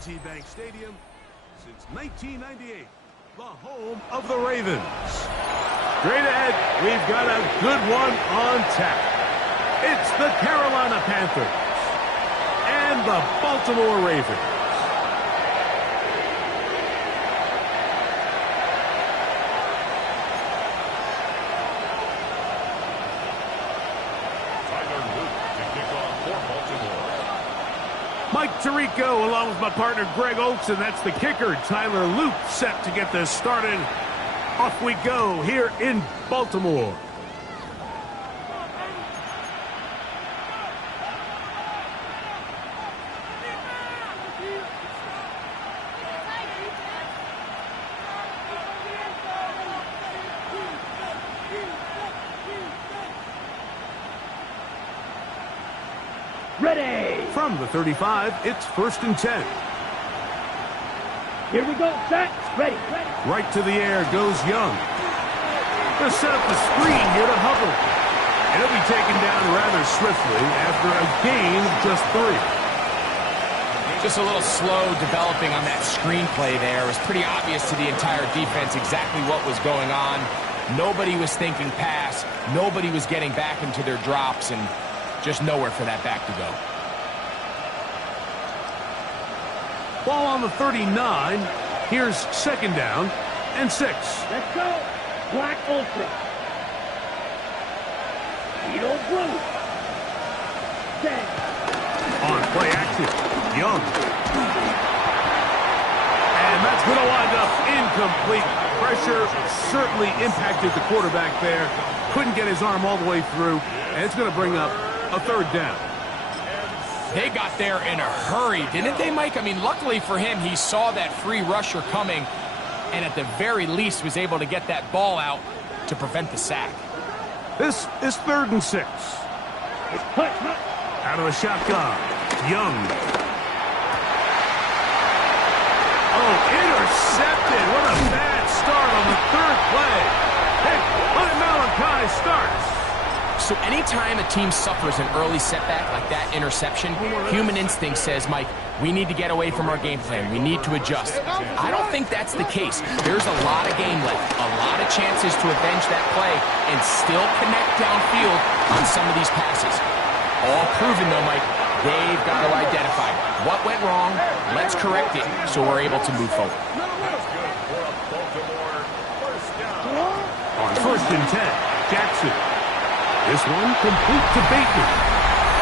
PNC Bank Stadium since 1998, the home of the Ravens. Straight ahead, we've got a good one on tap. It's the Carolina Panthers and the Baltimore Ravens. Mike Tirico along with my partner Greg Oaks, and that's the kicker, Tyler Luke, set to get this started. Off we go here in Baltimore. Ready! From the 35, it's 1st and 10. Here we go, set, ready. Right to the air goes Young. They'll set up the screen here to Hubbard. And he'll be taken down rather swiftly after a gain of just 3. Just a little slow developing on that screenplay there. It was pretty obvious to the entire defense exactly what was going on. Nobody was thinking pass. Nobody was getting back into their drops, and just nowhere for that back to go. Ball on the 39. Here's 2nd down and 6. Let's go. Black Ultra. Beetle Blue. Set. On play action, Young. And that's going to wind up incomplete. Pressure certainly impacted the quarterback there. Couldn't get his arm all the way through. And it's going to bring up a 3rd down. They got there in a hurry, didn't they, Mike? I mean, luckily for him, he saw that free rusher coming and at the very least was able to get that ball out to prevent the sack. This is 3rd and 6. Out of the shotgun, Young. Oh, intercepted. What a bad start on the 3rd play. Hey, Mike Malachi starts. So anytime a team suffers an early setback like that interception, human instinct says, Mike, we need to get away from our game plan. We need to adjust. I don't think that's the case. There's a lot of game left, a lot of chances to avenge that play and still connect downfield on some of these passes. All proven, though, Mike, they've got to identify what went wrong, let's correct it so we're able to move forward. On 1st and 10, Jackson. This one complete to Bateman.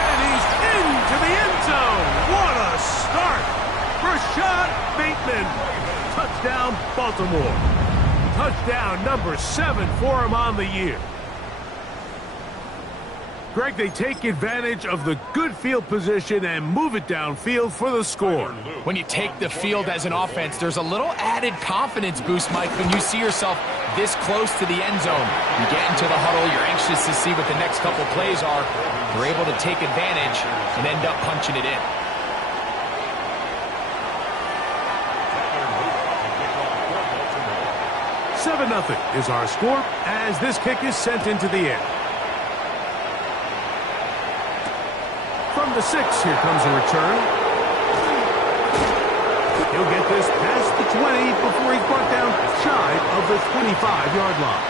And he's into the end zone. What a start. Rashad Bateman. Touchdown, Baltimore. Touchdown number 7 for him on the year. Greg, they take advantage of the good field position and move it downfield for the score. When you take the field as an offense, there's a little added confidence boost, Mike, when you see yourself this close to the end zone. You get into the huddle, you're anxious to see what the next couple plays are. You're able to take advantage and end up punching it in. $7-0 is our score as this kick is sent into the air. From the 6, here comes a return. He'll get this past the 20 before he's brought down shy of the 25-yard line.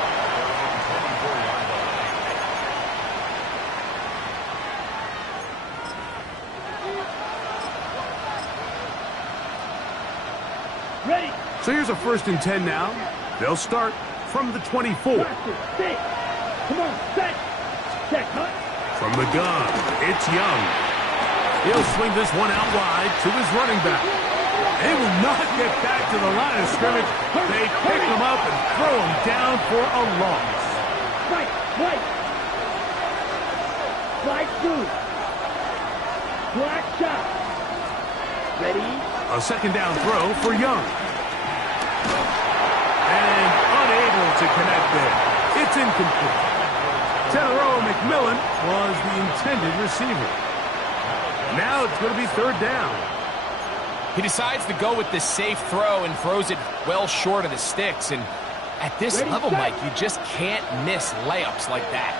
Ready. So here's a 1st and 10 now. They'll start from the 24. Come on, set. Set, cut. From the gun, it's Young. He'll swing this one out wide to his running back. They will not get back to the line of scrimmage. They pick him up and throw him down for a loss. Right. Slide through. Black shot. Ready. A 2nd down throw for Young. And unable to connect there. It's incomplete. Tenero McMillan was the intended receiver. Now it's going to be 3rd down. He decides to go with the safe throw and throws it well short of the sticks. And at this level, Mike, you just can't miss layups like that.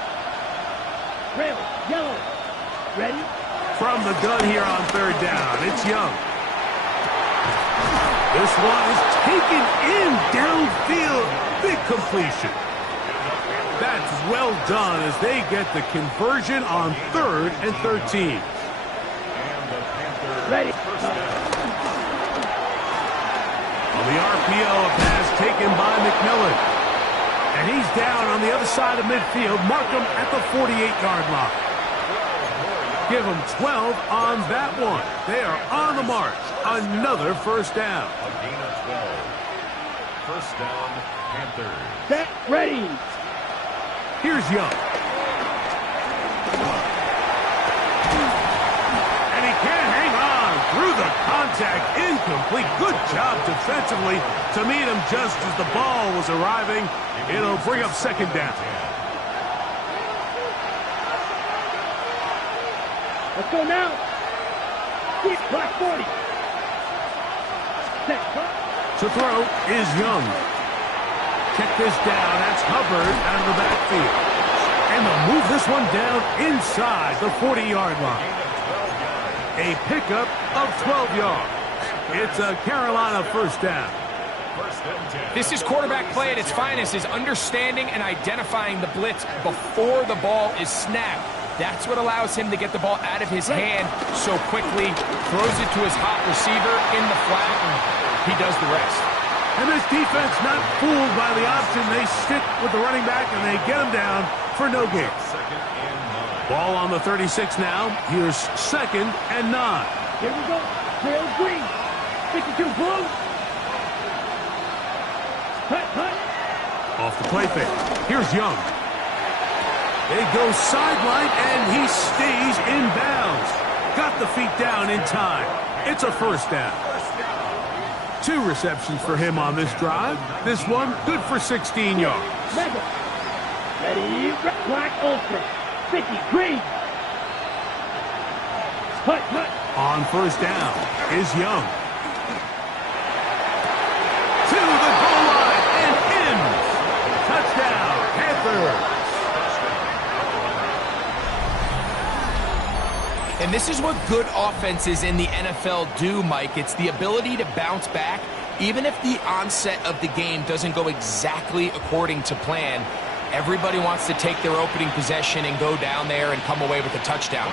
Red, yellow. Ready? From the gun here on 3rd down, it's Young. This one is taken in downfield. Big completion. That's well done as they get the conversion on 3rd and 13. Ready. On the RPO, a pass taken by McMillan. And he's down on the other side of midfield. Mark him at the 48-yard line. Give him 12 on that one. They are on the march. Another first down. A gain of 12. First down, Panthers. Set. Ready. Here's Young. And he can't hang on through the contact. Incomplete. Good job defensively to meet him just as the ball was arriving. It'll bring up second down. Let's go now. Deep black 40. Set. Cut. To throw is Young. Check this down. That's Hubbard out of the backfield. And they'll move this one down inside the 40-yard line. A pickup of 12 yards. It's a Carolina first down. This is quarterback play at its finest, is understanding and identifying the blitz before the ball is snapped. That's what allows him to get the ball out of his hand so quickly, throws it to his hot receiver in the flat, and he does the rest. And this defense not fooled by the option. They stick with the running back, and they get him down for no gain. Ball on the 36 now. Here's 2nd and 9. Here we go. Trail green. 52 blue. Cut. Off the play fake. Here's Young. They go sideline, and he stays in bounds. Got the feet down in time. It's a first down. 2 receptions for him on this drive. This one good for 16 yards. Mega. Ready. Black ultra. 50 green. Cut. On first down is Young. To the goal line and in. Touchdown, Panthers. And this is what good offenses in the NFL do, Mike. It's the ability to bounce back, even if the onset of the game doesn't go exactly according to plan. Everybody wants to take their opening possession and go down there and come away with a touchdown.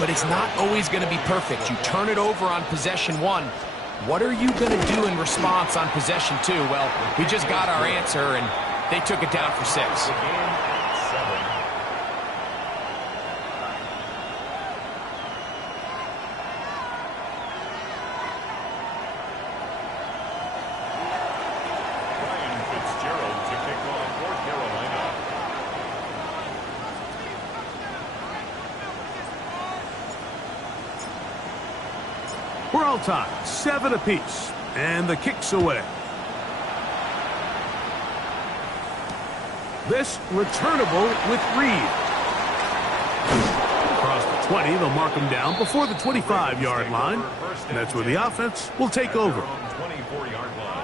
But it's not always going to be perfect. You turn it over on possession 1. What are you going to do in response on possession 2? Well, we just got our answer, and they took it down for 6. We're all tied, 7 apiece, and the kick's away. This returnable with Reed. Across the 20, they'll mark him down before the 25-yard line. And that's where the offense will take over. 24-yard line.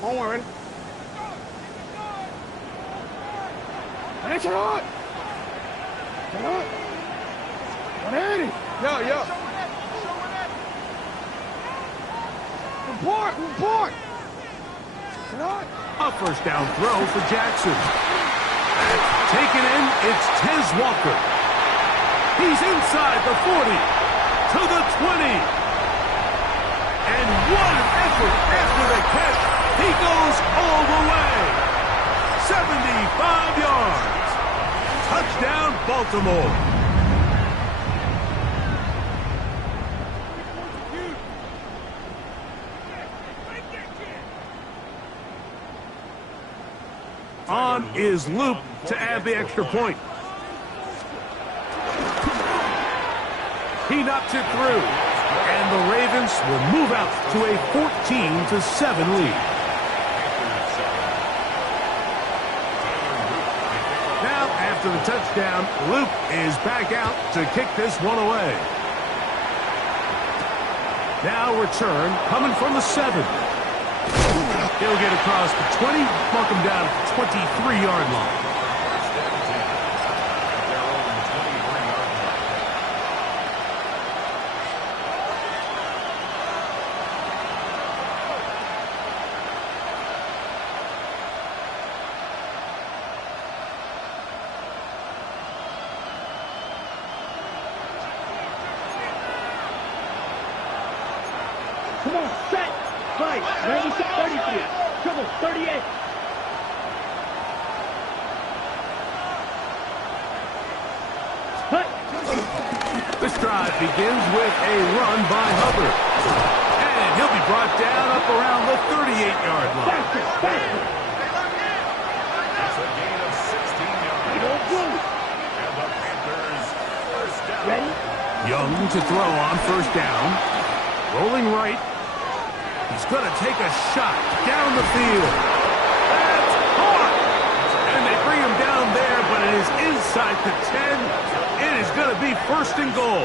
Don't worry. That's it on. 180. Yeah. Report. A first down throw for Jackson. That's taken in. It's Tez Walker. He's inside the 40 to the 20. And what an effort after the catch. He goes all the way. 75 yards. Touchdown, Baltimore. On is Luke to add the extra point. He knocks it through. And the Ravens will move out to a 14-7 lead. Now, after the touchdown, Luke is back out to kick this one away. Now return coming from the 7. He'll get across the 20, mark him down at the 23-yard line. Come on, set. Fight. Ready, set, 33. Trouble, 38. Cut. This drive begins with a run by Hubbard. And he'll be brought down up around the 38-yard line. Faster, faster. It's a gain of 16 yards. Go blue. And the Panthers first down. Ready? Young to throw on first down. Rolling right. He's going to take a shot down the field. That's caught! And they bring him down there, but it is inside the 10. It is going to be first and goal.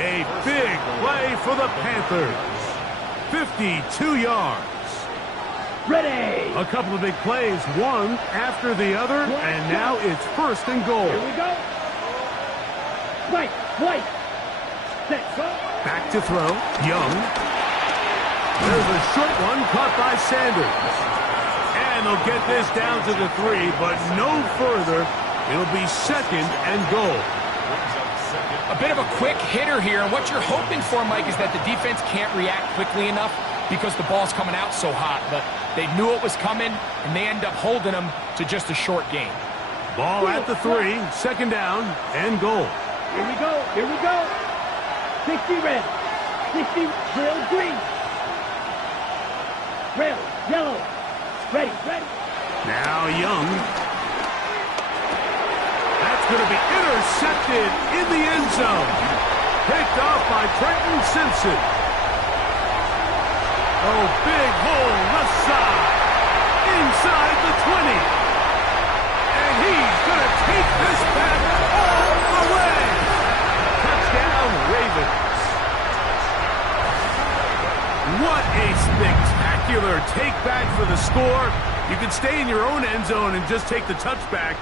A big play for the Panthers. 52 yards. Ready. A couple of big plays, one after the other, and now it's first and goal. Here we go. Right, right. Set, go. Back to throw. Young. There's a short one caught by Sanders. And they'll get this down to the 3, but no further. It'll be second and goal. A bit of a quick hitter here, and what you're hoping for, Mike, is that the defense can't react quickly enough because the ball's coming out so hot. But they knew it was coming, and they end up holding them to just a short gain. Ball at the 3, second down and goal. Here we go, here we go. 60 red, 60 real green. Red, yellow. Ready, ready. Now Young. That's going to be intercepted in the end zone. Picked off by Trenton Simpson. Oh, big hole left side. Inside the 20. And he's going to take this back all the way. Touchdown, Ravens. What a spectacular take back for the score. You can stay in your own end zone and just take the touchback.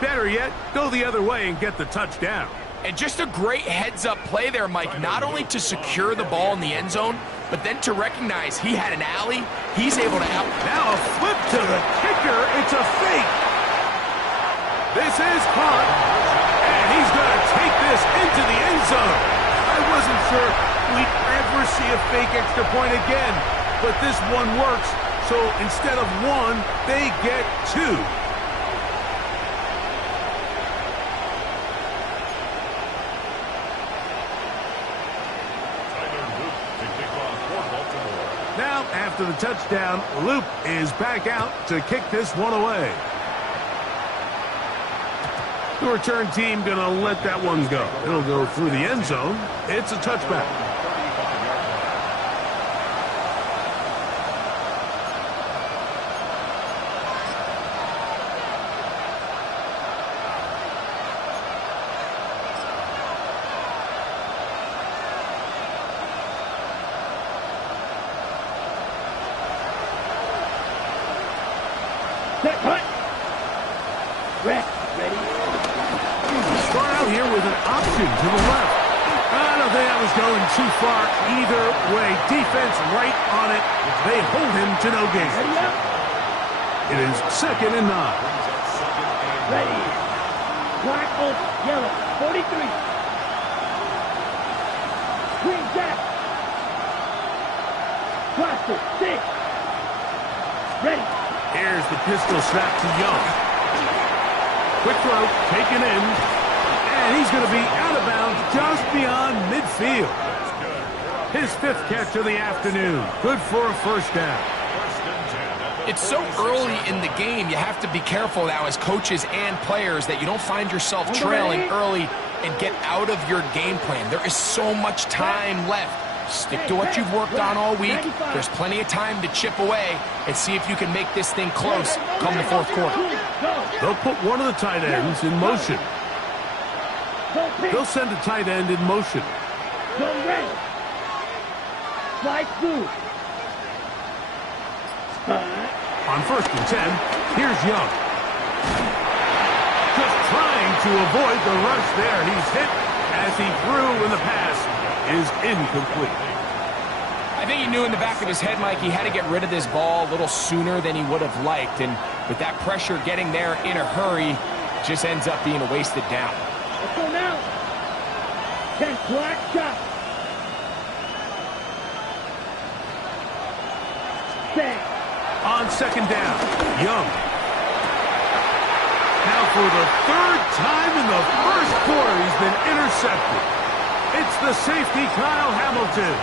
Better yet, go the other way and get the touchdown. And just a great heads-up play there, Mike, not only to secure the ball in the end zone, but then to recognize he had an alley. He's able to out. Now a flip to the kicker. It's a fake. This is caught. And he's going to take this into the end zone. I wasn't sure we'd ever see a fake extra point again, but this one works. So instead of 1, they get 2. Now, after the touchdown, Loop is back out to kick this one away. The return team going to let that one go. It'll go through the end zone. It's a touchback. Set, cut. Red, ready. Start out here with an option to the left. I don't think that was going too far either way. Defense right on it. They hold him to no gain. Ready up. It is second and 9. Ready. Black, oak, yellow, 43. Green, jack. Blaster, 6. Ready. Here's the pistol snap to Young. Quick throw, taken in. And he's going to be out of bounds just beyond midfield. His 5th catch of the afternoon. Good for a first down. It's so early in the game, you have to be careful now as coaches and players that you don't find yourself trailing early and get out of your game plan. There is so much time left. Stick to what you've worked on all week. There's plenty of time to chip away and see if you can make this thing close come the 4th quarter. They'll put one of the tight ends in motion. They'll send a tight end in motion. Go red. Fly through. On 1st and 10, here's Young. Just trying to avoid the rush there. He's hit as he threw, and the pass is incomplete. I think he knew in the back of his head, Mike, he had to get rid of this ball a little sooner than he would have liked. And with that pressure getting there in a hurry, just ends up being a wasted down. Let's go now. 10 black shot. Stay. On 2nd down, Young. Now for the 3rd time in the 1st quarter, he's been intercepted. It's the safety, Kyle Hamilton.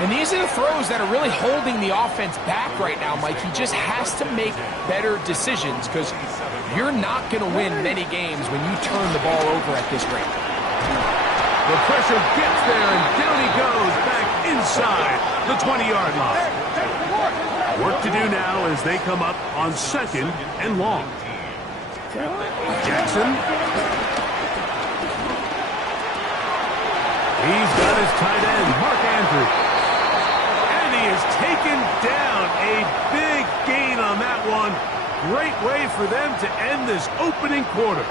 And these are the throws that are really holding the offense back right now, Mike. He just has to make better decisions because you're not going to win many games when you turn the ball over at this rate. The pressure gets there, and down he goes back inside the 20-yard line. Work to do now as they come up on 2nd and long. Jackson. He's got his tight end, Mark Andrews. And he is taken down. A big gain on that one. Great way for them to end this opening quarter.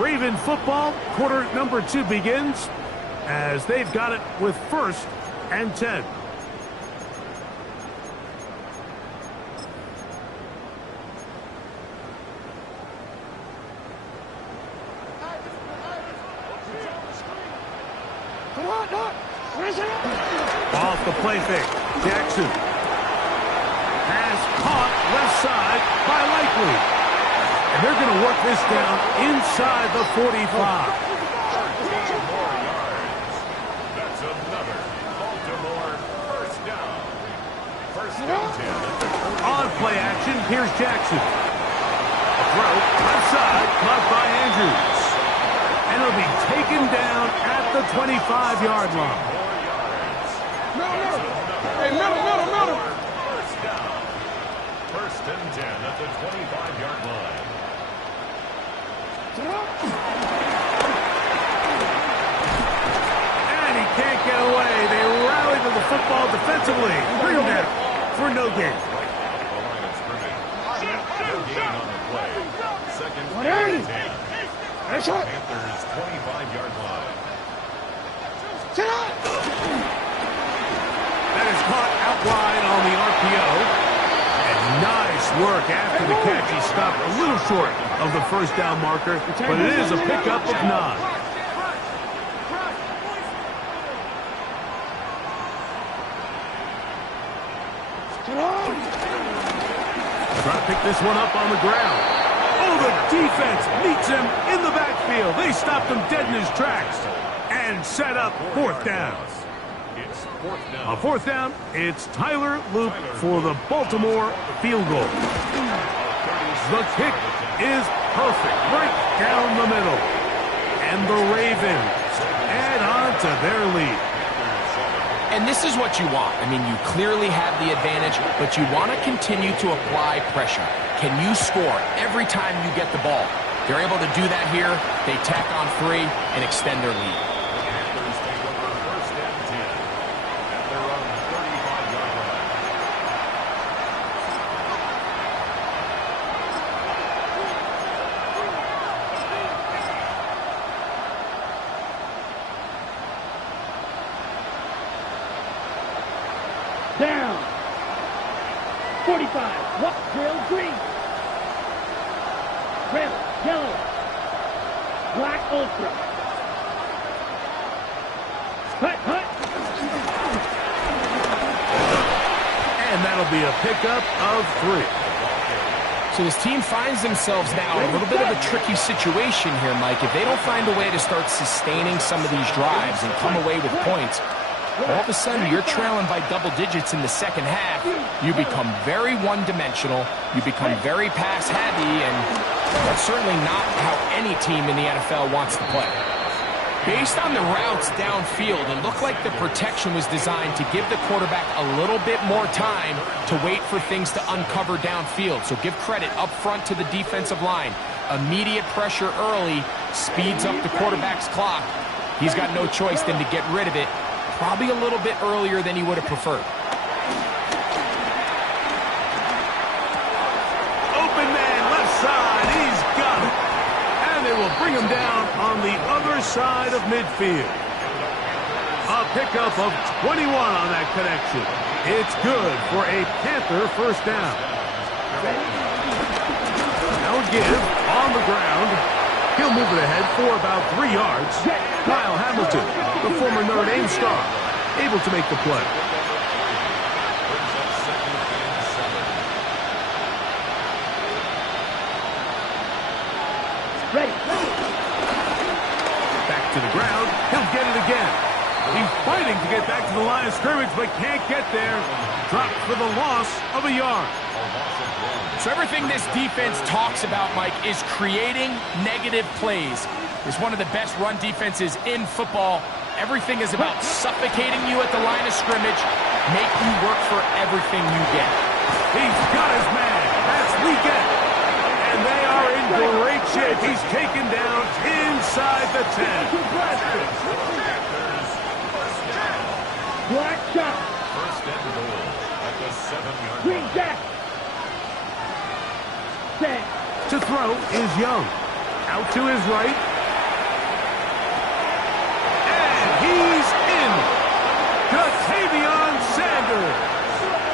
Raven football, quarter number 2 begins as they've got it with 1st and 10. Off the play fake. Jackson. Pass caught left side by Likely. And they're going to work this down inside the 45. That's another Baltimore first down. First and 10. On play action, here's Jackson. A throw, left side, caught by Andrews. And it'll be taken down at the 25-yard line. Hey, middle. First down. First and 10 at the 25-yard line. And he can't get away. They rally to the football defensively. Bring him down for no gain. The line of scrimmage. No gain on the play. Second and 10. Panthers 25-yard line. That is caught out wide on the RPO. And nice work after the catch. He stopped a little short of the first down marker, but it is a pickup of 9. Trying to pick this one up on the ground. Oh, the defense meets him in the backfield. They stopped him dead in his tracks and set up 4th down. It's 4th down. On 4th down, it's Tyler Loop for the Baltimore field goal. The kick is perfect, right down the middle. And the Ravens add on to their lead. And this is what you want. I mean, you clearly have the advantage, but you want to continue to apply pressure. Can you score every time you get the ball? They're able to do that here. They tack on 3 and extend their lead. Panthers take over first and 10 at their own 35-yard line. Down. 45. What? Trail green. Red, yellow. Black ultra. Hut. And that'll be a pickup of 3. So this team finds themselves now in a little bit of a tricky situation here, Mike. If they don't find a way to start sustaining some of these drives and come away with points, all of a sudden you're trailing by double digits in the second half. You become very one-dimensional. You become very pass-heavy, and that's certainly not how any team in the NFL wants to play. Based on the routes downfield, it looked like the protection was designed to give the quarterback a little bit more time to wait for things to uncover downfield. So give credit up front to the defensive line. Immediate pressure early speeds up the quarterback's clock. He's got no choice than to get rid of it, probably a little bit earlier than he would have preferred. side. He's got it. And they will bring him down on the other side of midfield. A pickup of 21 on that connection. It's good for a Panther first down. Now give on the ground. He'll move it ahead for about 3 yards. Kyle Hamilton, the former Notre Dame star, able to make the play. Ready. Back to the ground. He'll get it again. He's fighting to get back to the line of scrimmage, but can't get there. Dropped for the loss of a yard. So everything this defense talks about, Mike, is creating negative plays. It's one of the best run defenses in football. Everything is about suffocating you at the line of scrimmage, make you work for everything you get. He's got his man. That's weekend. And they are in great shape. He's taken down inside the 10. Black shot. First and goal at the 7-yard Green line. jack. Set. To throw is Young. Out to his right. And he's in. Ja'Tavion Sanders.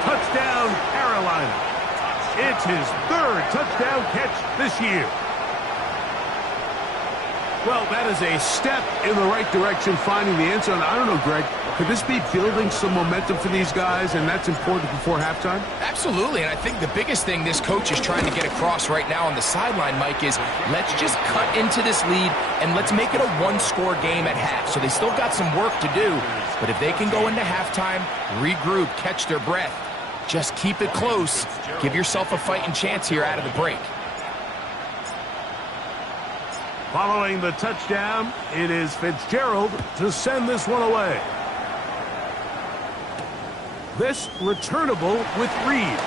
Touchdown, Carolina. It's his 3rd touchdown catch this year. Well, that is a step in the right direction, finding the end zone. I don't know, Greg, could this be building some momentum for these guys, and that's important before halftime? Absolutely, and I think the biggest thing this coach is trying to get across right now on the sideline, Mike, is let's just cut into this lead and let's make it a one-score game at half. So they still got some work to do, but if they can go into halftime, regroup, catch their breath, just keep it close, give yourself a fighting chance here out of the break. Following the touchdown, it is Fitzgerald to send this one away. This returnable with Reed.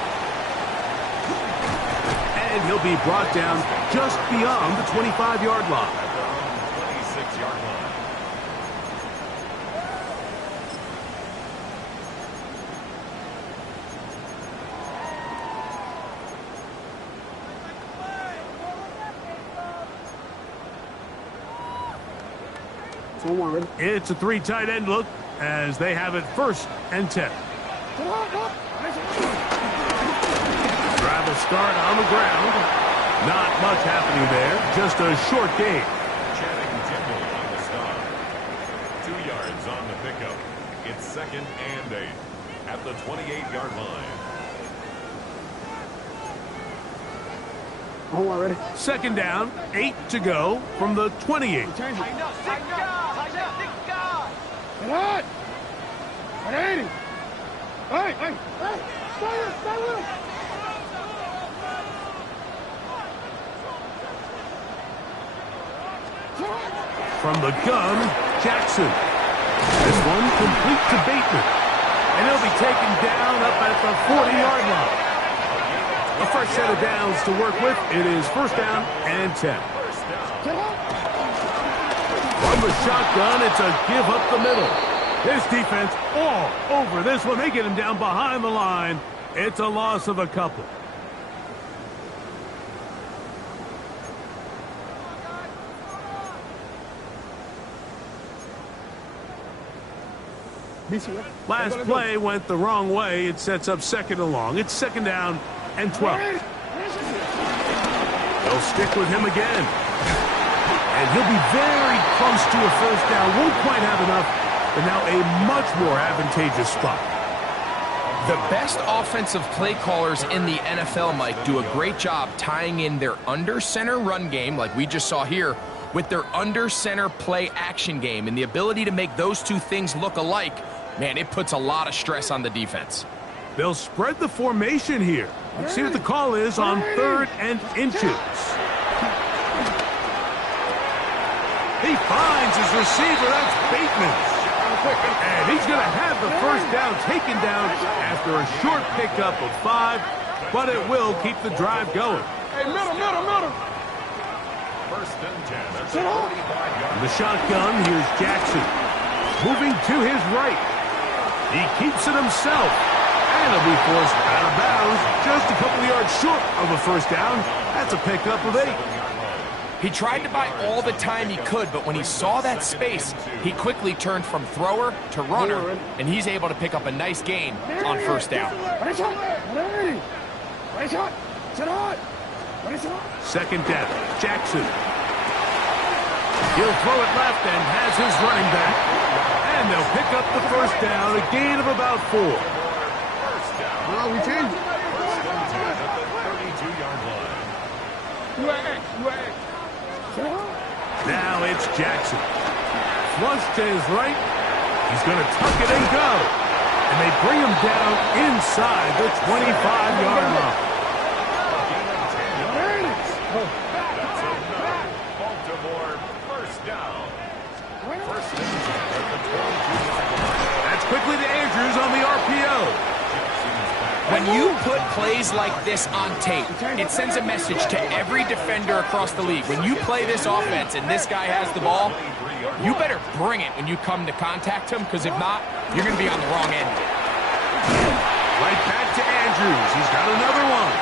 And he'll be brought down just beyond the 25-yard line. At their own 26-yard line. It's a 3 tight end look as they have it 1st and 10. Travis start on the ground. Not much happening there. Just a short gain. Channing Tindall on the stop. 2 yards on the pickup. It's 2nd and 8 at the 28-yard line. Hold on, ready? 2nd down, 8 to go from the 28. Change it. Get on! 180! Hey! Stay with him! From the gun, Jackson. This one complete to Bateman. And he'll be taken down up at the 40-yard line. A fresh set of downs to work with. It is 1st down and 10. From the shotgun, it's a give up the middle. This defense all over this one. They get him down behind the line. It's a loss of a couple. Last play went the wrong way. It sets up 2nd and long. It's 2nd down and 12. They'll stick with him again. And he'll be very close to a 1st down. Won't quite have enough, but now a much more advantageous spot. The best offensive play callers in the NFL, Mike, do a great job tying in their under-center run game, like we just saw here, with their under-center play action game. And the ability to make those two things look alike, man, it puts a lot of stress on the defense. They'll spread the formation here. Let's see what the call is on 3rd and inches. He finds his receiver. That's Bateman. And he's going to have the 1st down taken down after a short pickup of 5, but it will keep the drive going. Hey, middle! 1st and 10 at the 45-yard The shotgun, here's Jackson. Moving to his right. He keeps it himself. And And he'll be forced out of bounds, just a couple of yards short of a first down. That's a pickup of 8. He tried to buy all the time he could, but when he saw that space, he quickly turned from thrower to runner, and he's able to pick up a nice gain on first down. Second down, Jackson. He'll throw it left and has his running back. And they'll pick up the first down, a gain of about 4. Oh, we changed it. Now it's Jackson. Flush to his right. He's going to tuck it and go. And they bring him down inside the 25-yard line. Baltimore, first down. That's quickly to Andrews on the RPO. When you put plays like this on tape, it sends a message to every defender across the league. When you play this offense and this guy has the ball, you better bring it when you come to contact him, because if not, you're going to be on the wrong end. Right back to Andrews. He's got another one.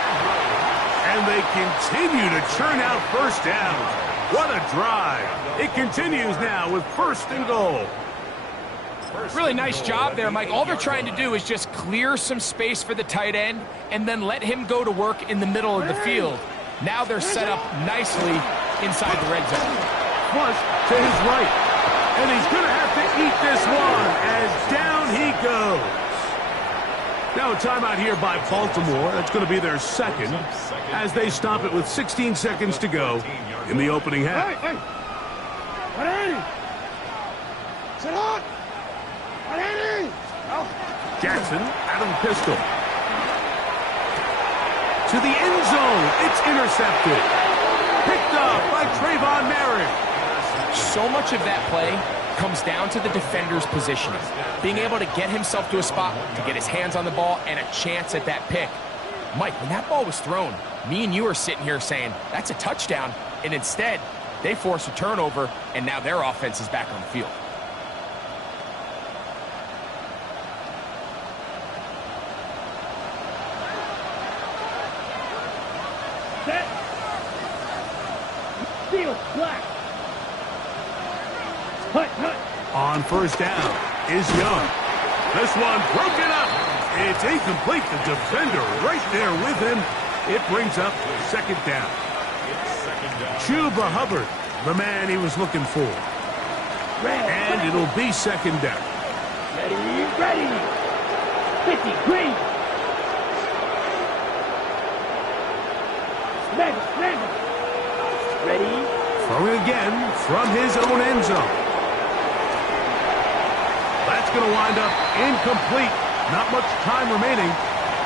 And they continue to churn out first downs. What a drive. It continues now with 1st and goal. Really nice job there, Mike. All they're trying to do is just clear some space for the tight end and then let him go to work in the middle of the field. Now they're set up nicely inside the red zone. Flush to his right. And he's going to have to eat this one as down he goes. Now a timeout here by Baltimore. That's going to be their second as they stop it with 16 seconds to go in the opening half. Sit on! Jackson out of the pistol. To the end zone. It's intercepted. Picked up by Trayvon Merrick. So much of that play comes down to the defender's positioning. Being able to get himself to a spot, to get his hands on the ball, and a chance at that pick. Mike, when that ball was thrown, me and you are sitting here saying, that's a touchdown. And instead, they force a turnover, and now their offense is back on the field. Set. Field black. Hut. On first down is Young. This one broken up. It's incomplete. The defender right there with him. It brings up second down. Chuba Hubbard, the man he was looking for. And it'll be second down. Ready. 50, green. Snaggle. Ready. Throwing again from his own end zone. That's going to wind up incomplete. Not much time remaining.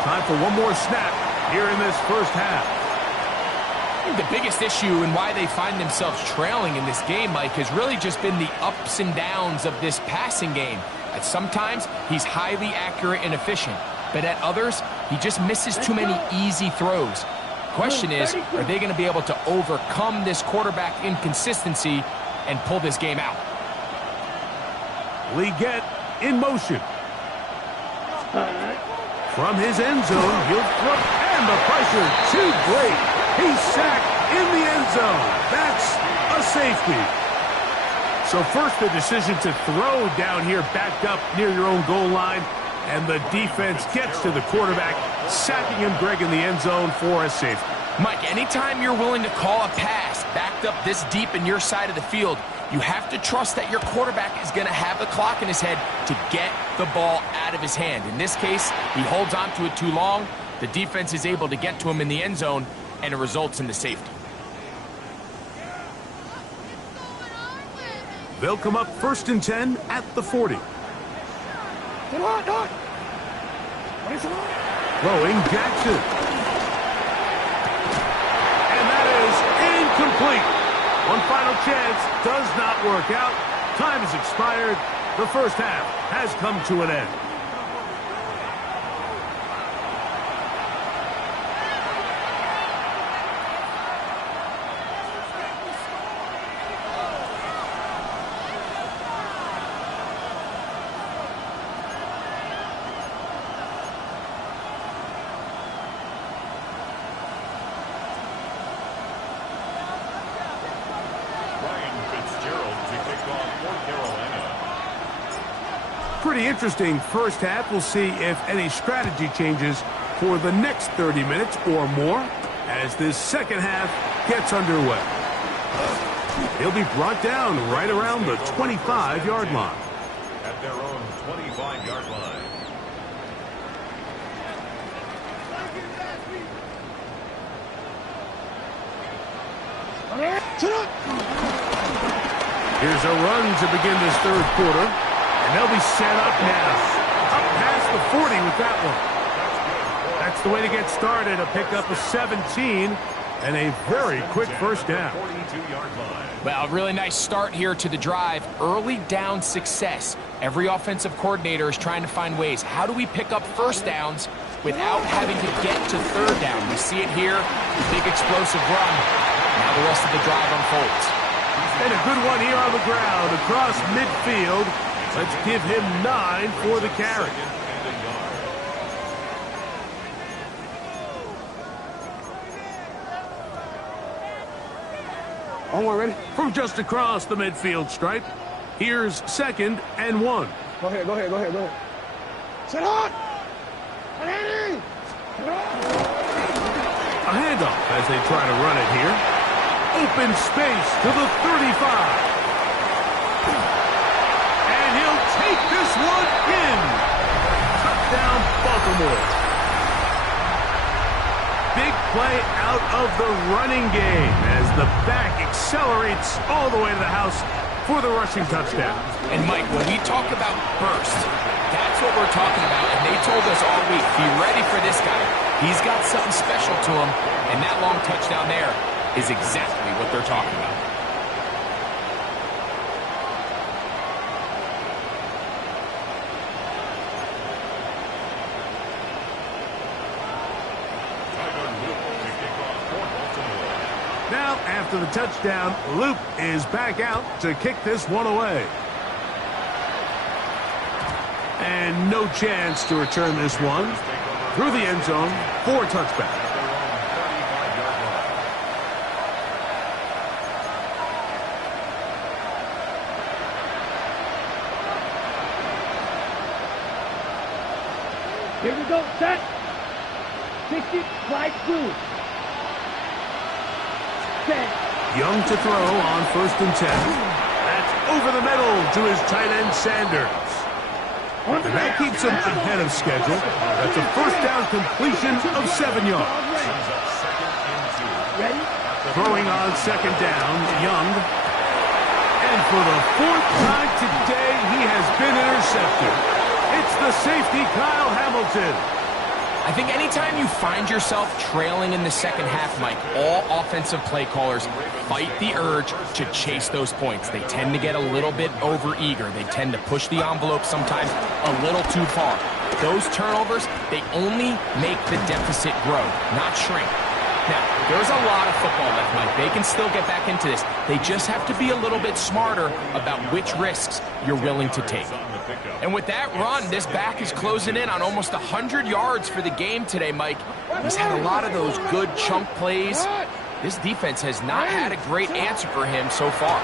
Time for one more snap here in this first half. The biggest issue and why they find themselves trailing in this game, Mike, has really just been the ups and downs of this passing game. At sometimes, he's highly accurate and efficient, but at others, he just misses too many easy throws. Question is, are they going to be able to overcome this quarterback inconsistency and pull this game out? Leggett in motion. From his end zone, he'll throw, and the pressure too great. He's sacked in the end zone. That's a safety. So first the decision to throw down here backed up near your own goal line, and the defense gets to the quarterback, sacking him, Greg, in the end zone for a safety. Mike, anytime you're willing to call a pass backed up this deep in your side of the field, you have to trust that your quarterback is going to have the clock in his head to get the ball out of his hand. In this case, he holds on to it too long. The defense is able to get to him in the end zone, and it results in the safety. They'll come up 1st and 10 at the 40. Throwing Jackson. And that is incomplete. One final chance does not work out. Time has expired. The first half has come to an end. pretty interesting first half. We'll see if any strategy changes for the next 30 minutes or more as this second half gets underway. He'll be brought down right around the 25-yard line. At their own 25-yard line. Here's a run to begin this third quarter. And they'll be set up now. Up past the 40 with that one. That's the way to get started. A pickup of 17 and a very quick first down. 42-yard line. Well, really nice start here to the drive. Early down success. Every offensive coordinator is trying to find ways. How do we pick up first downs without having to get to third down? We see it here. Big explosive run. Now the rest of the drive unfolds. And a good one here on the ground across midfield. Let's give him 9 for the carry. Ready? From just across the midfield stripe, here's 2nd and 1. Go ahead. Sit on! Ready! A handoff as they try to run it here. Open space to the 35. And he'll take this one in. Touchdown, Baltimore. Big play out of the running game as the back accelerates all the way to the house for the rushing touchdown. And Mike, when we talk about burst, that's what we're talking about. And they told us all week, be ready for this guy. He's got something special to him. And that long touchdown there is exactly what they're talking about. Now, after the touchdown, Luke is back out to kick this one away. And no chance to return this one through the end zone for a touchback. Here we go, set. 60, slide through. Set. Young to throw on 1st and 10. That's over the middle to his tight end, Sanders. And that keeps him ahead of schedule. That's a first down completion of 7 yards. Ready? Throwing on 2nd down, Young. And for the 4th time today, he has been intercepted. It's the safety, Kyle Hamilton. I think anytime you find yourself trailing in the second half, Mike, all offensive play callers fight the urge to chase those points. They tend to get a little bit overeager. They tend to push the envelope sometimes a little too far. Those turnovers, they only make the deficit grow, not shrink. Now, there's a lot of football left, Mike. They can still get back into this. They just have to be a little bit smarter about which risks you're willing to take. And with that run, this back is closing in on almost 100 yards for the game today, Mike. He's had a lot of those good chunk plays. This defense has not had a great answer for him so far.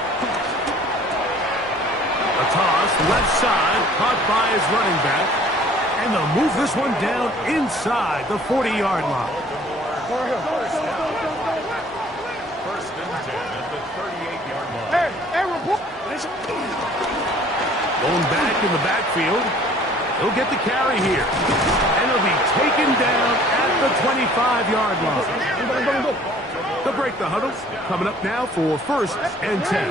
A toss, left side, caught by his running back. And they'll move this one down inside the 40-yard line. First and 10 at the 38-yard line. Going back in the backfield. He'll get the carry here. And he'll be taken down at the 25-yard line. They'll break the huddle. Coming up now for 1st and 10.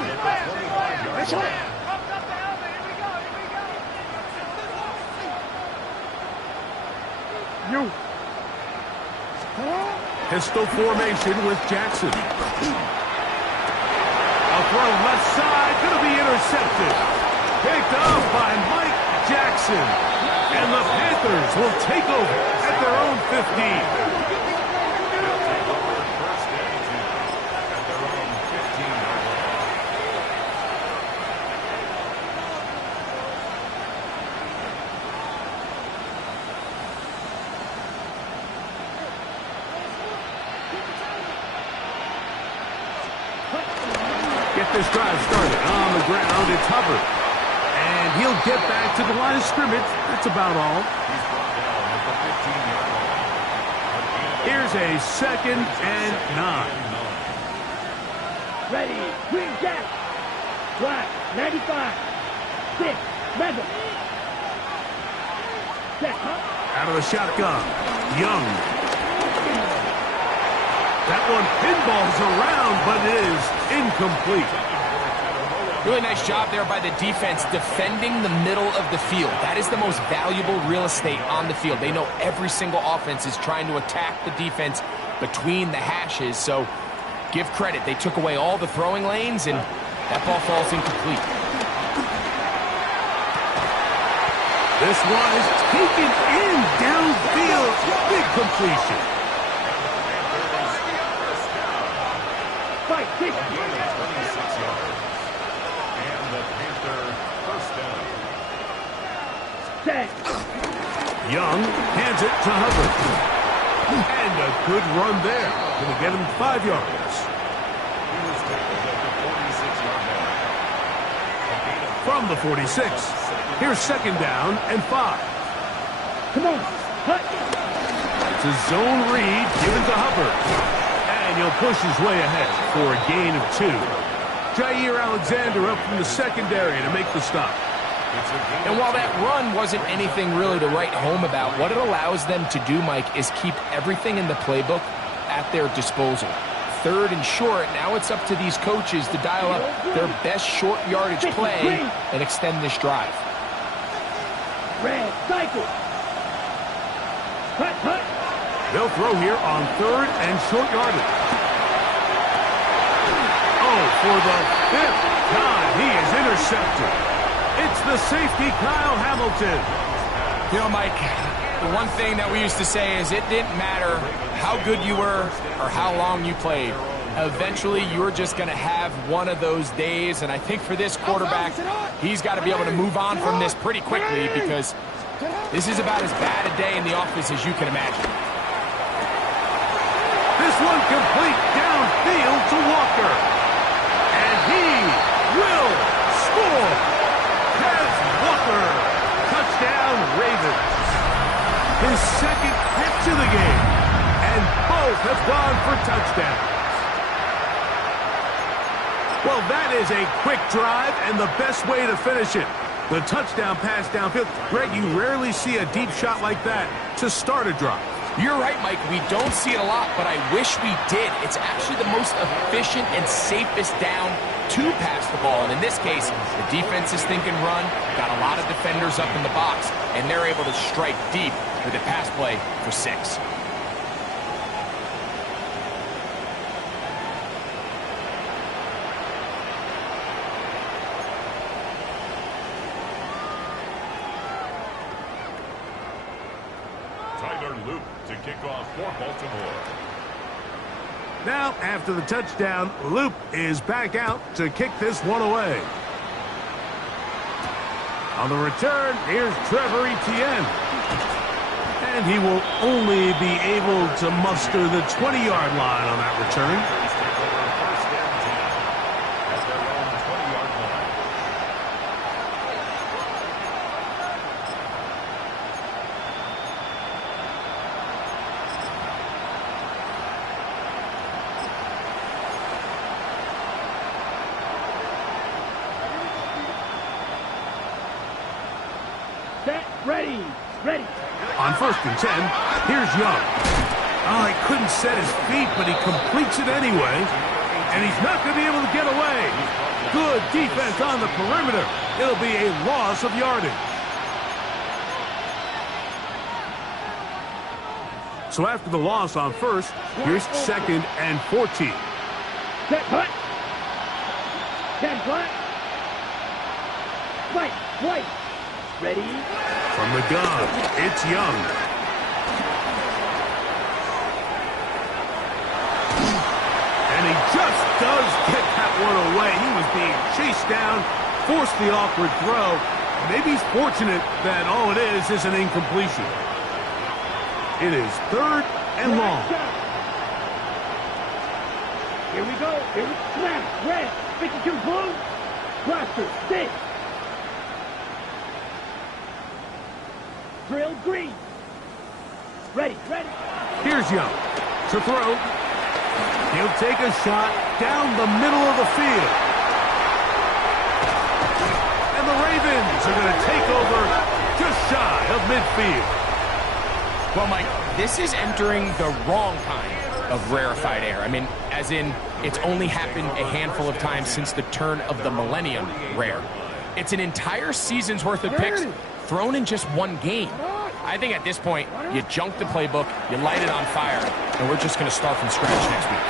Pistol formation with Jackson. A throw left side, going to be intercepted. Picked off by Mike Jackson. And the Panthers will take over at their own 15. Get this drive started on the ground. It's Hubbard. And he'll get back to the line of scrimmage. That's about all. He's brought down at the 15-yard line. Here's a 2nd and 9. Ready. Green jack. Black. 95. 6. Mega. Set. Huh? Out of the shotgun. Young. That one pinballs around, but it is incomplete. Really nice job there by the defense defending the middle of the field. That is the most valuable real estate on the field. They know every single offense is trying to attack the defense between the hashes, so give credit. They took away all the throwing lanes, and that ball falls incomplete. This one is taken in downfield. Big completion. Fight. 6. 26 yards. And the Panther first down. Set. Young hands it to Hubbard. And a good run there. Going to get him 5 yards. He was tackled at the 46-yard line. From the 46, here's 2nd down and 5. Come on. Hut. It's a zone read given to Hubbard. And he'll push his way ahead for a gain of 2. Jair Alexander up from the secondary to make the stop. And while that run wasn't anything really to write home about, what it allows them to do, Mike, is keep everything in the playbook at their disposal. 3rd and short, now it's up to these coaches to dial up their best short yardage play and extend this drive. Red. Cycle. Hut. Hut. They'll throw here on 3rd and short yardage. Oh, for the 5th time, he is intercepted. It's the safety, Kyle Hamilton. You know, Mike, the one thing that we used to say is it didn't matter how good you were or how long you played. Eventually, you're just going to have one of those days, and I think for this quarterback, he's got to be able to move on from this pretty quickly because this is about as bad a day in the office as you can imagine. This one complete downfield to Walker. And he will score. Kaz Walker. Touchdown, Ravens. His 2nd catch of the game. And both have gone for touchdowns. Well, that is a quick drive and the best way to finish it. The touchdown pass downfield. Greg, you rarely see a deep shot like that to start a drive. You're right, Mike. We don't see it a lot, but I wish we did. It's actually the most efficient and safest down to pass the ball. And in this case, the defense is thinking run, got a lot of defenders up in the box, and they're able to strike deep with a pass play for 6. Tyler Loop to kick off for Baltimore. Now, after the touchdown, Loop is back out to kick this one away. On the return, here's Trevor Etienne. And he will only be able to muster the 20-yard line on that return. He's taken over first and 10 at their own 20-yard line. Set. Ready. Ready. On 1st and 10, here's Young. Oh, he couldn't set his feet, but he completes it anyway. And he's not going to be able to get away. Good defense on the perimeter. It'll be a loss of yardage. So after the loss on 1st, here's 2nd and 14. Set. Hut. 10 flat. Fight. White. Ready. From the gun, it's Young. And he just does get that one away. He was being chased down, forced the awkward throw. Maybe he's fortunate that all it is an incompletion. It is 3rd and long. Here we go. Here we snap. Red. 52 blue. Blaster. 6. Drill green. Ready, ready. Here's Young to throw. He'll take a shot down the middle of the field. And the Ravens are going to take over just shy of midfield. Well, Mike, this is entering the wrong kind of rarefied air. I mean, as in, it's only happened a handful of times since the turn of the millennium rare. It's an entire season's worth of picks thrown in just one game. I think at this point, you junk the playbook, you light it on fire, and we're just going to start from scratch next week.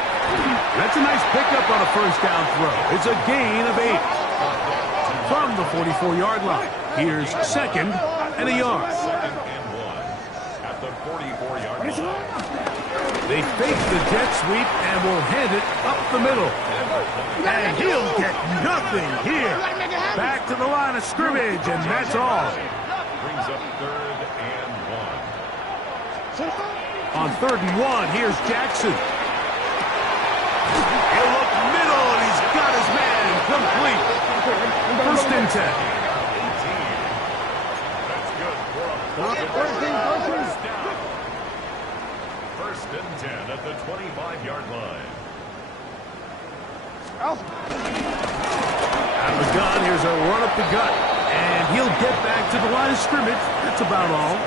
That's a nice pickup on a first down throw. It's a gain of 8. From the 44-yard line, here's second and a yard. Second and 1 at the 44-yard line. They fake the jet sweep and will hand it up the middle. And he'll get nothing here. Back to the line of scrimmage, and that's all. Brings up 3rd and 1. On 3rd and 1, here's Jackson. He'll look middle, and he's got his man complete. 1st and 10. 18. That's good for a first down. 1st and 10 at the 25-yard line. Out of the gun, here's a run up the gut. And he'll get back to the line of scrimmage. That's about all.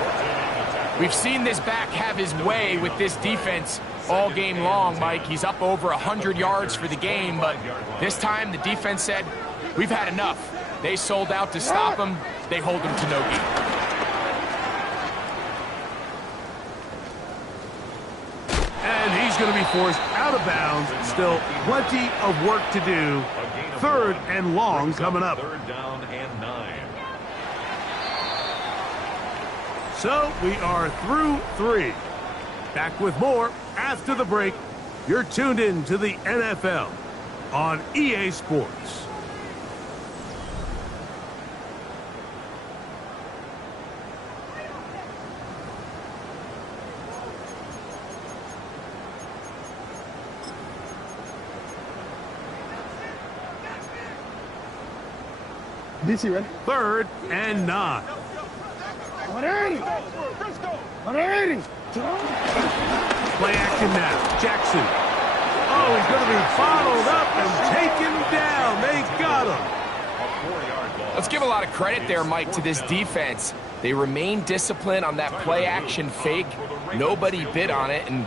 We've seen this back have his way with this defense all game long, Mike. He's up over 100 yards for the game, but this time the defense said, we've had enough. They sold out to stop him. They hold him to no gain. And he's going to be forced out of bounds. Still plenty of work to do. 3rd and long coming up. 3rd down and 9. So we are through 3. Back with more after the break. You're tuned in to the NFL on EA Sports. DC, ready? 3rd and 9. 180. 180. Play action now. Jackson. Oh, he's going to be bottled up and taken down. They got him. Let's give a lot of credit there, Mike, to this defense. They remain disciplined on that play action fake. Nobody bid on it, and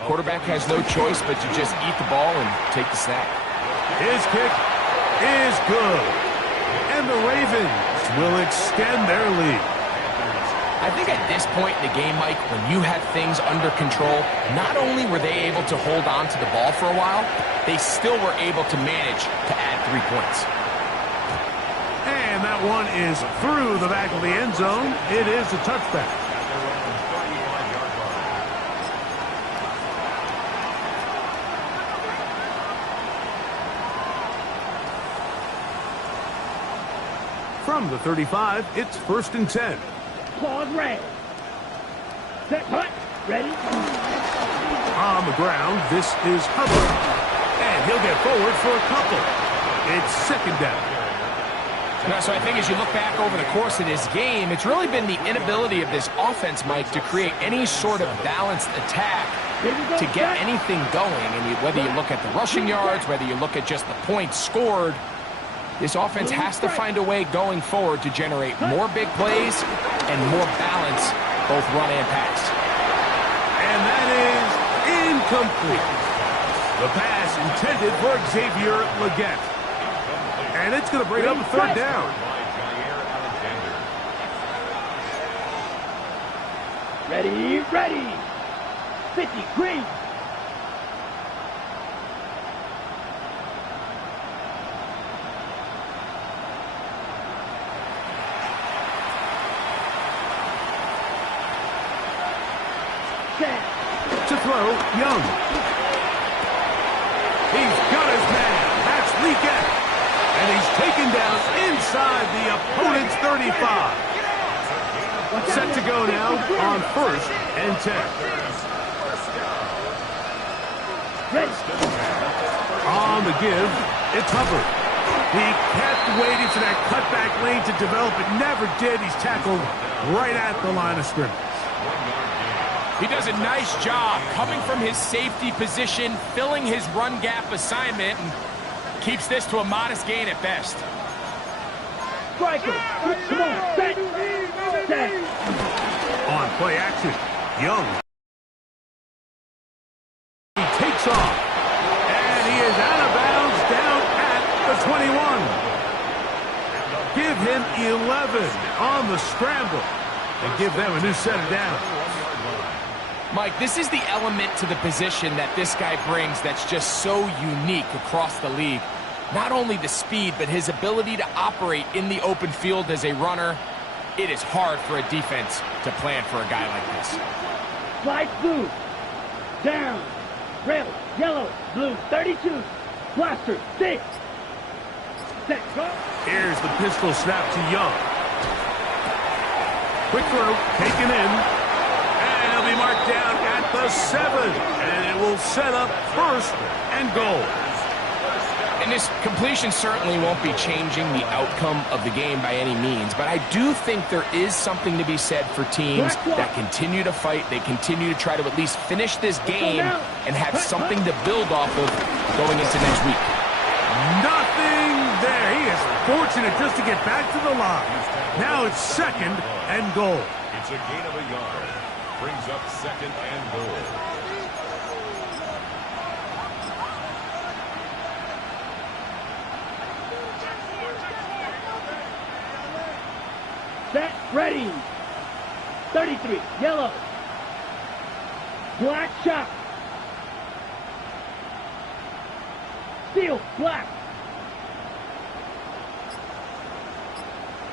quarterback has no choice but to just eat the ball and take the snap. His kick is good. And the Ravens will extend their lead. I think at this point in the game, Mike, when you had things under control, not only were they able to hold on to the ball for a while, they still were able to manage to add 3 points. And that one is through the back of the end zone. It is a touchback. From the 35, it's 1st and 10. Pause red. Set hut. Ready? On the ground, this is Hubbard. And he'll get forward for a couple. It's 2nd down. So I think as you look back over the course of this game, it's really been the inability of this offense, Mike, to create any sort of balanced attack to get anything going. And whether you look at the rushing yards, whether you look at just the points scored, this offense has to find a way going forward to generate more big plays and more balance, both run and pass. And that is incomplete. The pass intended for Xavier Legette. And it's going to bring up a 3rd down. Ready, ready. 50, green. To throw, Young. He's got his man. That's Legette. And he's taken down inside the opponent's 35. Set to go now on 1st and 10. On the give, it's Hubbard. He kept waiting for that cutback lane to develop. It never did. He's tackled right at the line of scrimmage. He does a nice job coming from his safety position, filling his run gap assignment, and keeps this to a modest gain at best. Striker, come on, set. On play action, Young. He takes off, and he is out of bounds down at the 21. Give him 11 on the scramble and give them a new set of downs. Mike, this is the element to the position that this guy brings that's just so unique across the league. Not only the speed, but his ability to operate in the open field as a runner. It is hard for a defense to plan for a guy like this. Slide blue. Down. Red, yellow, blue, 32. Blaster, 6. Set, go. Here's the pistol snap to Young. Quick throw, taken in. And he'll be marked down at the 7. And it will set up first and goal. And this completion certainly won't be changing the outcome of the game by any means, but I do think there is something to be said for teams that continue to fight. They continue to try to at least finish this game and have something to build off of going into next week. Nothing there. He is fortunate just to get back to the line. Now it's second and goal. It's a gain of a yard. Brings up second and goal. Set, ready. 33, yellow. Black shot. Steel, black.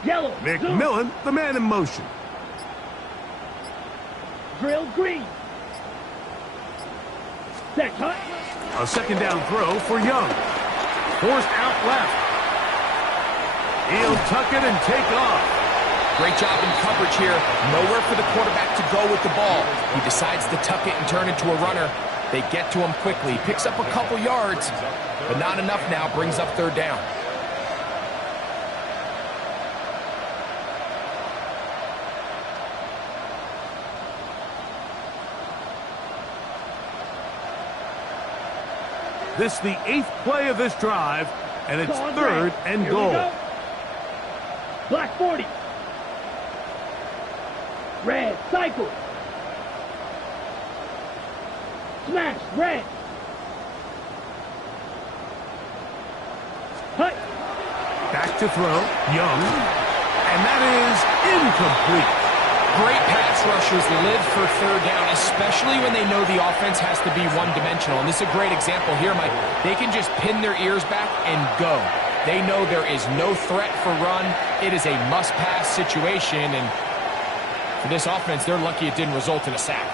Yellow. McMillan, the man in motion. Drill, green. Set, cut. A second down throw for Young. Forced out left. He'll tuck it and take off. Great job in coverage here. Nowhere for the quarterback to go with the ball. He decides to tuck it and turn into a runner. They get to him quickly. Picks up a couple yards, but not enough now. Brings up third down. This is the 8th play of this drive, and it's third and goal. Black 40. Red, cycle. Smash, red. Hut. Back to throw, Young. And that is incomplete. Great pass rushers live for third down, especially when they know the offense has to be one-dimensional. And this is a great example here, Mike. They can just pin their ears back and go. They know there is no threat for run. It is a must-pass situation, and for this offense, they're lucky it didn't result in a sack.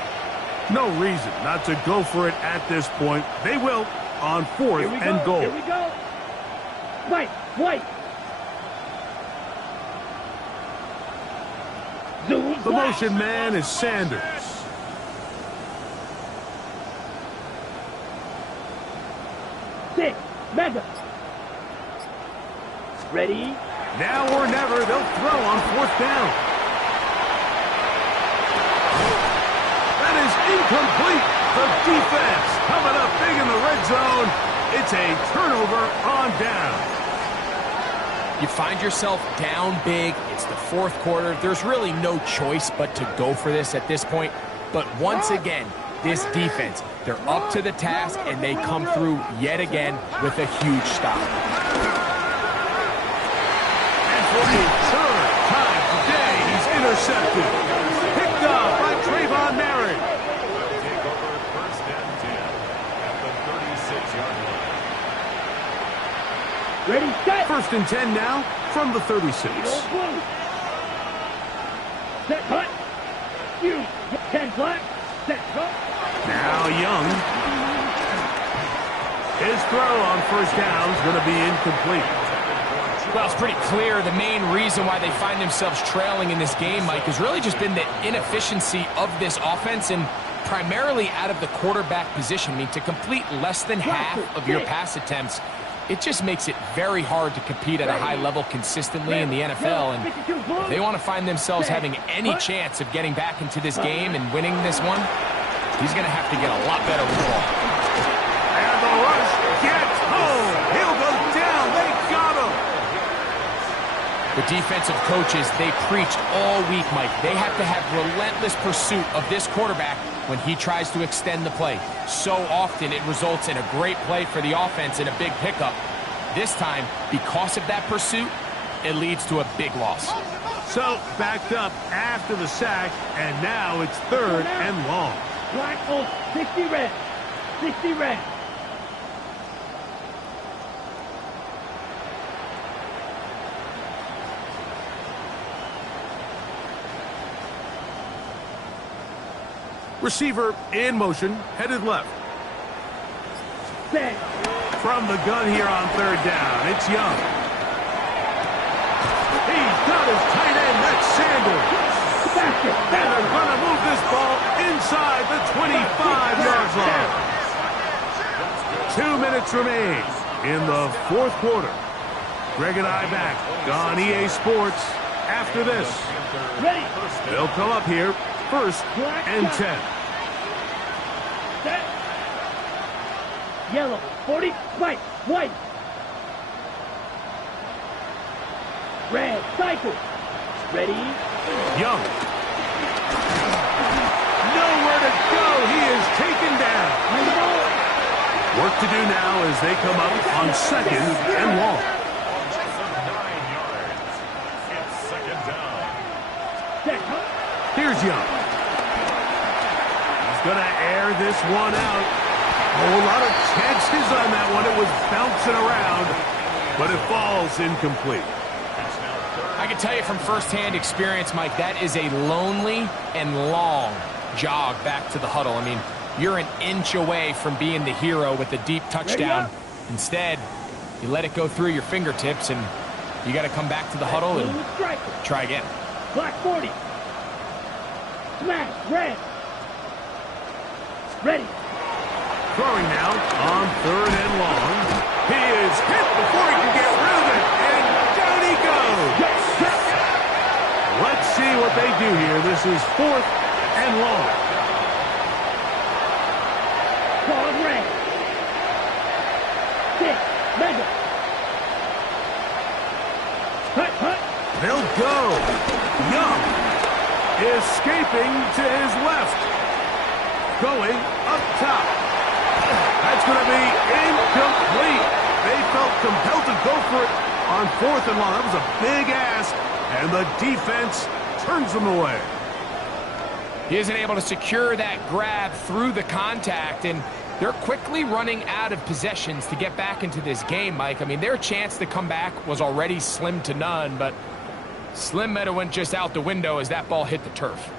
No reason not to go for it at this point. They will on fourth and goal. Here we go. White, white. Zoom, The motion man is Sanders. Six, mega. Ready? Now or never, they'll throw on fourth down. That is incomplete. The defense coming up big in the red zone. It's a turnover on down. You find yourself down big. It's the fourth quarter. There's really no choice but to go for this at this point. But once again, this defense, they're up to the task, and they come through yet again with a huge stop. And for the third time today, he's intercepted. Picked up by Trayvon Merritt. Take over first and 10 at the 36-yard line. Ready, set. First and 10 now from the 36. Set, cut. You. 10 black. Set, cut. Now Young. His throw on first down is going to be incomplete. Well, it's pretty clear the main reason why they find themselves trailing in this game, Mike, has really just been the inefficiency of this offense and primarily out of the quarterback position. I mean, to complete less than half of your pass attempts, it just makes it very hard to compete at a high level consistently in the NFL. And if they want to find themselves having any chance of getting back into this game and winning this one, he's going to have to get a lot better with the ball. And the rush gets home. He'll go down. They got him. The defensive coaches, they preached all week, Mike. They have to have relentless pursuit of this quarterback when he tries to extend the play. So often it results in a great play for the offense and a big pickup. This time, because of that pursuit, it leads to a big loss. So, backed up after the sack, and now it's 3rd and long. Black Oak, 60 red. 60 red. Receiver in motion, headed left. Set. From the gun here on 3rd down, it's Young. He's got his tight end, that's Sanders. Basket. And they're going to move this ball inside the 25-yard line. 2 minutes remain in the 4th quarter. Greg and I back on EA Sports after this. Ready. They'll come up here, 1st and 10. Set. Yellow, 40, white, white. Red, cycle. Ready. Young. Nowhere to go. He is taken down. Work to do now as they come up on 2nd and long. 9 yards. It's 2nd down. Set. Here's Young. He's going to air this one out. Oh, a lot of chances on that one. It was bouncing around, but it falls incomplete. I can tell you from firsthand experience, Mike, that is a lonely and long jog back to the huddle. I mean, you're an inch away from being the hero with a deep touchdown. Instead, you let it go through your fingertips, and you got to come back to the huddle and try again. Black 40. Smash. Red. Ready. Throwing now on 3rd and long. He is hit before he can get rid of it, and down he goes. Let's see what they do here. This is 4th and long. Ball red. 6. Mega. Hut. They'll go. Young escaping to his left. Going up top. That's going to be incomplete. They felt compelled to go for it on 4th and long. That was a big ask, and the defense turns them away. He isn't able to secure that grab through the contact, and they're quickly running out of possessions to get back into this game, Mike. I mean, their chance to come back was already slim to none, but slim might have went just out the window as that ball hit the turf.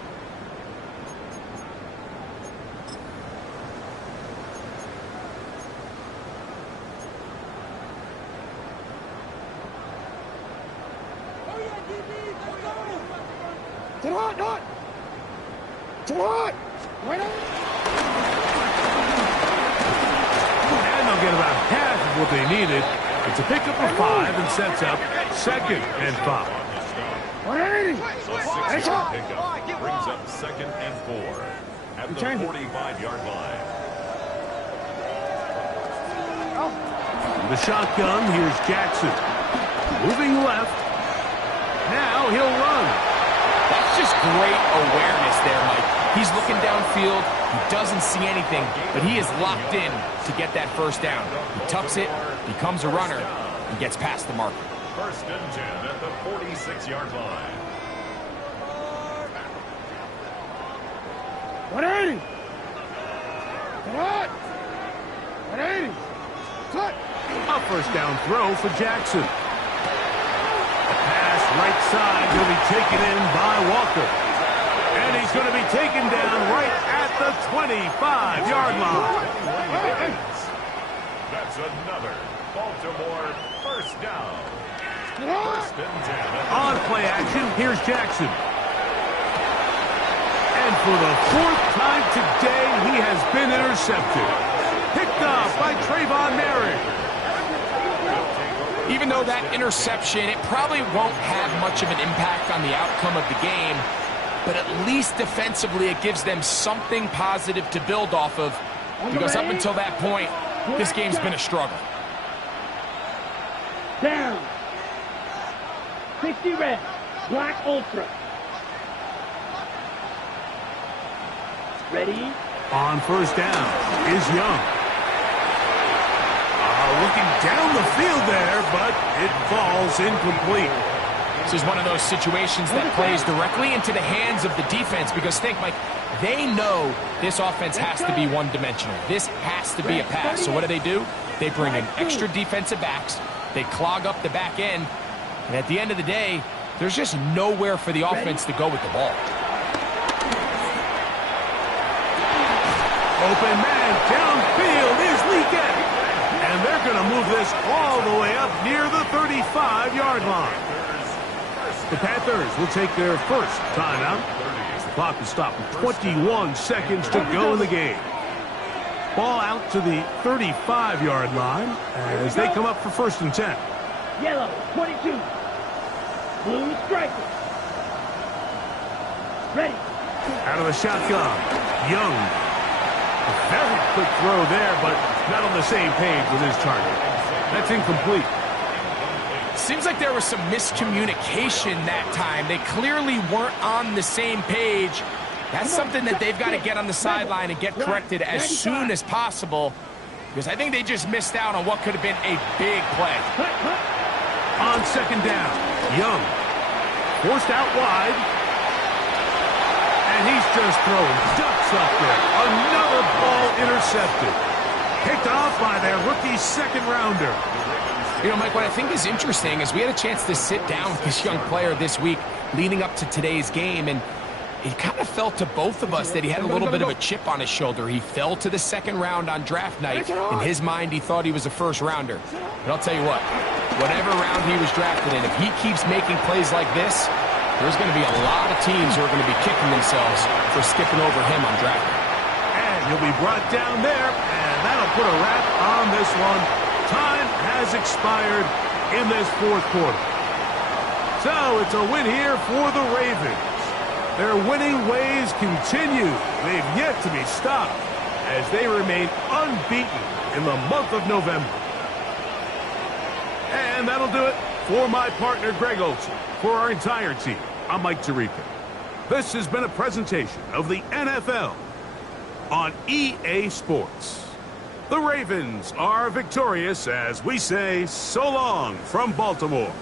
And they'll get about half of what they needed. It's a pickup of 5 and sets up 2nd and 5. 180. So 6-yard pickup brings up 2nd and 4 at the 45-yard line. The shotgun, here's Jackson. Moving left. Now he'll run. That's just great awareness there, Mike. He's looking downfield. He doesn't see anything, but he is locked in to get that 1st down. He tucks it, becomes a runner, and gets past the marker. 1st and 10 at the 46-yard line. 180. Come on. 180. Cut. A 1st down throw for Jackson. A pass right side will be taken in by Walker. And he's going to be taken down right at the 25-yard line. That's another Baltimore 1st down. 1st and 10. On play action, here's Jackson. And for the 4th time today, he has been intercepted. Picked up by Trayvon Merrick. Even though that interception, it probably won't have much of an impact on the outcome of the game, but at least defensively it gives them something positive to build off of, because up until that point, this game's been a struggle. Down. 60 red. Black Ultra. Ready? On first down is Young. Looking down the field there, but it falls incomplete. This is one of those situations that plays directly into the hands of the defense, because think, Mike, they know this offense has to be one-dimensional. This has to be a pass. So what do? They bring in extra defensive backs. They clog up the back end. And at the end of the day, there's just nowhere for the offense to go with the ball. Open man downfield is Leakett. And they're going to move this all the way up near the 35-yard line. The Panthers will take their first timeout. The clock is stopped with 21 seconds to go in the game. Ball out to the 35-yard line as they come up for first and 10. Yellow, 22. Blue striker. Ready. Out of the shotgun, Young. A very quick throw there, but not on the same page with his target. That's incomplete. Seems like there was some miscommunication that time. They clearly weren't on the same page. That's something that they've got to get on the sideline and get corrected as soon as possible, because I think they just missed out on what could have been a big play. On second down, Young forced out wide, and he's just throwing ducks up there. Another ball intercepted. Picked off by their rookie second-rounder. You know, Mike, what I think is interesting is we had a chance to sit down with this young player this week leading up to today's game, and it kind of felt to both of us that he had a little bit of a chip on his shoulder. He fell to the second round on draft night. In his mind, he thought he was a first-rounder. But I'll tell you what, whatever round he was drafted in, if he keeps making plays like this, there's going to be a lot of teams who are going to be kicking themselves for skipping over him on draft night. And he'll be brought down there, and that'll put a wrap on this one. Time has expired in this fourth quarter. So it's a win here for the Ravens. Their winning ways continue. They've yet to be stopped as they remain unbeaten in the month of November. And that'll do it for my partner, Greg Olson. For our entire team, I'm Mike Tirico. This has been a presentation of the NFL on EA Sports. The Ravens are victorious as we say so long from Baltimore.